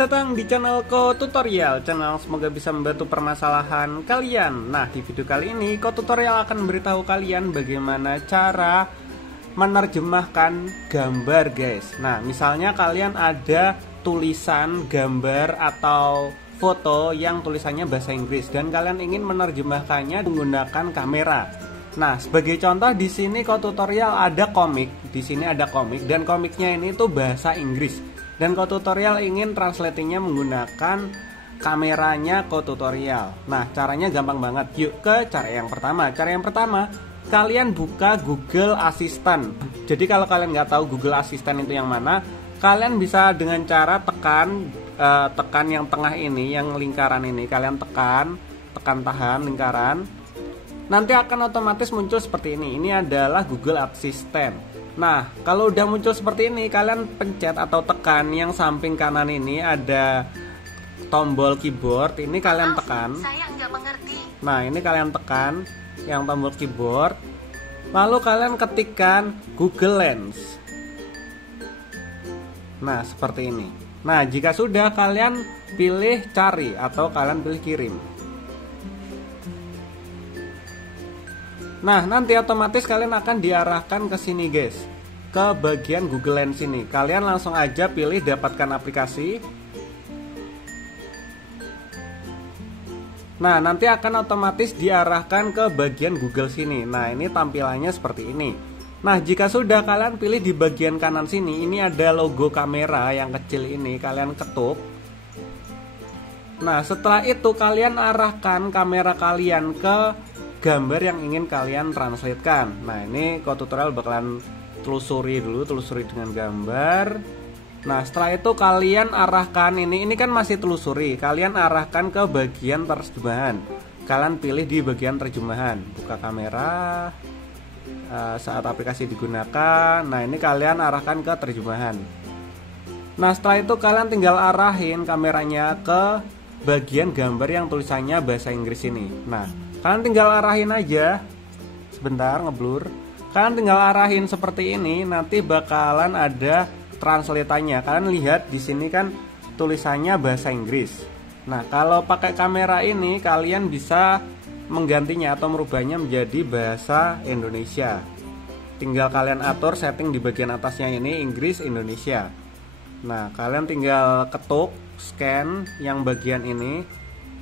Selamat datang di channel Ko Tutorial, channel semoga bisa membantu permasalahan kalian. Nah, di video kali ini Ko Tutorial akan memberitahu kalian bagaimana cara menerjemahkan gambar, guys. Nah, misalnya kalian ada tulisan, gambar atau foto yang tulisannya bahasa Inggris dan kalian ingin menerjemahkannya menggunakan kamera. Nah, sebagai contoh di sini Ko Tutorial ada komik. Di sini ada komik dan komiknya ini tuh bahasa Inggris. Dan Ko Tutorial ingin translatingnya menggunakan kameranya Ko Tutorial. Nah, caranya gampang banget. Yuk ke cara yang pertama. Cara yang pertama, kalian buka Google Assistant. Jadi kalau kalian nggak tahu Google Assistant itu yang mana, kalian bisa dengan cara tekan yang tengah ini, yang lingkaran ini. Kalian tekan tahan lingkaran. Nanti akan otomatis muncul seperti ini. Ini adalah Google Assistant. Nah, kalau udah muncul seperti ini, kalian pencet atau tekan yang samping kanan ini ada tombol keyboard. Ini kalian tekan. Saya nggak mengerti. Nah, ini kalian tekan yang tombol keyboard. Lalu kalian ketikkan Google Lens. Nah, seperti ini. Nah, jika sudah, kalian pilih cari atau kalian pilih kirim. Nah, nanti otomatis kalian akan diarahkan ke sini, guys, ke bagian Google Lens ini. Kalian langsung aja pilih dapatkan aplikasi. Nah, nanti akan otomatis diarahkan ke bagian Google sini. Nah, ini tampilannya seperti ini. Nah, jika sudah, kalian pilih di bagian kanan sini. Ini ada logo kamera yang kecil ini. Kalian ketuk. Nah, setelah itu kalian arahkan kamera kalian ke gambar yang ingin kalian translatekan. Nah, ini Ko Tutorial bakalan telusuri dengan gambar. Nah, setelah itu kalian arahkan ini kan masih telusuri. Kalian arahkan ke bagian terjemahan. Kalian pilih di bagian terjemahan. Buka kamera saat aplikasi digunakan. Nah, ini kalian arahkan ke terjemahan. Nah, setelah itu kalian tinggal arahin kameranya ke bagian gambar yang tulisannya bahasa Inggris ini. Nah, kalian tinggal arahin aja. Sebentar, ngeblur. Kalian tinggal arahin seperti ini, nanti bakalan ada translatannya. Kalian lihat di sini kan tulisannya bahasa Inggris. Nah, kalau pakai kamera ini kalian bisa menggantinya atau merubahnya menjadi bahasa Indonesia. Tinggal kalian atur setting di bagian atasnya ini Inggris Indonesia. Nah, kalian tinggal ketuk scan yang bagian ini,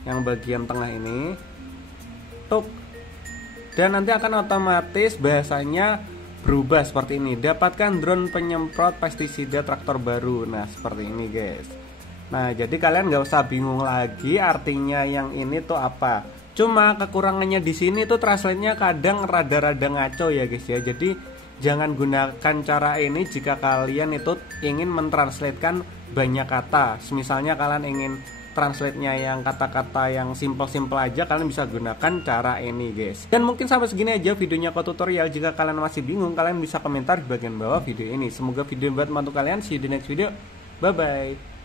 yang bagian tengah ini. Dan nanti akan otomatis bahasanya berubah seperti ini. Dapatkan drone penyemprot pestisida traktor baru. Nah, seperti ini, guys. Nah, jadi kalian nggak usah bingung lagi artinya yang ini tuh apa. Cuma kekurangannya di sini tuh translate-nya kadang rada-rada ngaco ya, guys ya. Jadi jangan gunakan cara ini jika kalian itu ingin mentranslatekan banyak kata. Misalnya kalian ingin translate-nya yang kata-kata yang simple-simple aja, kalian bisa gunakan cara ini, guys. Dan mungkin sampai segini aja videonya Ko Tutorial. Jika kalian masih bingung, kalian bisa komentar di bagian bawah video ini. Semoga video membantu kalian. See you di next video. Bye bye.